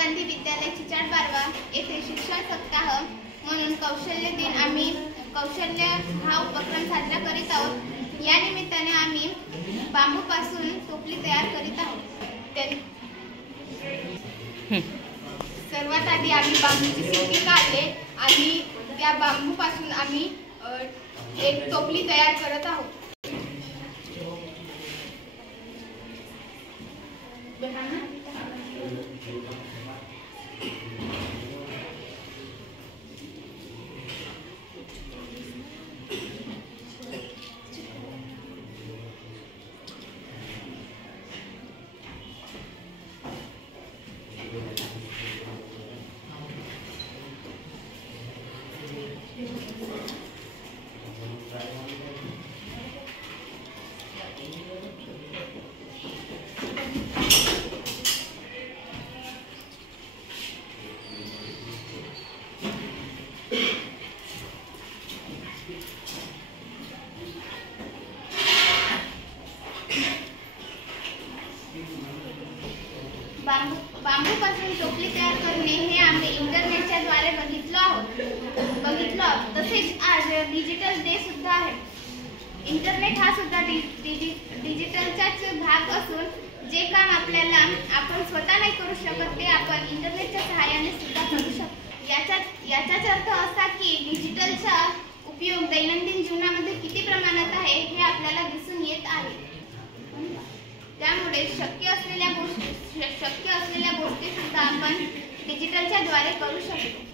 गांधी विद्यालय चिचाड बारवा येथे शिक्षण सप्ताह म्हणून कौशल्य दिन आम्ही कौशल्य हा उपक्रम साजरा करीत आहोत। या निमित्ताने आम्ही बांबूपासून टोपली तयार करीत आहोत। सर्वात आधी आम्ही बांबूची सिक्की काढले आणि त्या बांबूपासून आम्ही एक टोपली तयार करत आहोत। बांबूपासून टोपली तयार करणे हे आम्ही इंटरनेटच्या द्वारे बघितलो आहोत। तसेच आज डिजिटल डे सुद्धा आहे। इंटरनेट हा सुद्धा डिजिटलचाच भाग असून जे काम आपल्याला आपण स्वतः नाही करू शकत ते आपण इंटरनेटच्या सहाय्याने सुद्धा करू शकतो। याचाच अर्थ असा की डिजिटलचा उपयोग दैनंदिन जीवनामध्ये किती प्रमाणात आहे हे आपल्याला दिसून येत आहे। त्यामुळे शक्य असलेल्या गोष्टी सुद्धा आपण डिजिटलच्या द्वारे करू शकतो।